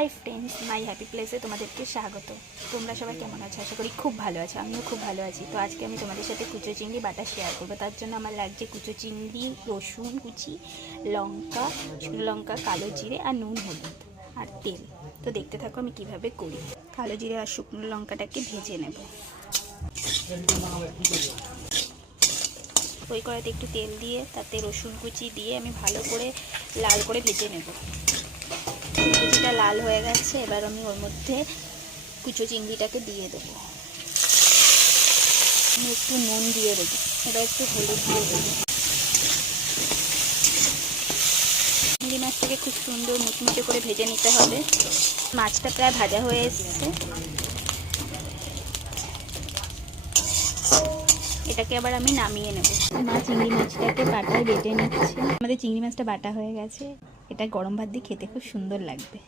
Hi friends, মাই happy প্লেসে তোমাদেরকে স্বাগত। তোমরা সবাই কেমন আছো? আশা করি খুব ভালো আছো। আমিও খুব ভালো আছি। তো আজকে আমি তোমাদের সাথে কুচো চিংড়ি বাটা শেয়ার করবো। তার জন্য আমার লাগছে কুচো চিংড়ি, রসুন কুচি, লঙ্কা, শুকনো লঙ্কা, কালো জিরে আর নুন, হলুদ আর তেল। তো দেখতে থাকো আমি কিভাবে করি। কালো জিরে আর শুকনো লঙ্কাটাকে ভেজে নেব। ওই কড়াইতে একটু তেল দিয়ে তাতে রসুন কুচি দিয়ে আমি ভালো করে লাল করে ভেজে নেব। কুচিটা লাল হয়ে গেছে, এবার আমি ওর মধ্যে কুচো চিংড়িটাকে দিয়ে দেবো। আমি একটু নুন দিয়ে দেবো, এবার একটু হলুদ দিয়ে দেবো। চিংড়ি মাছটাকে খুব সুন্দর মুচমুচে করে ভেজে নিতে হবে। মাছটা প্রায় ভাজা হয়ে এসছে, এটাকে আবার আমি নামিয়ে নেব। চিংড়ি মাছটাকে বাটায় বেটে নিচ্ছি। আমাদের চিংড়ি মাছটা বাটা হয়ে গেছে। এটা গরম ভাত দিয়ে খেতে খুব সুন্দর লাগবে।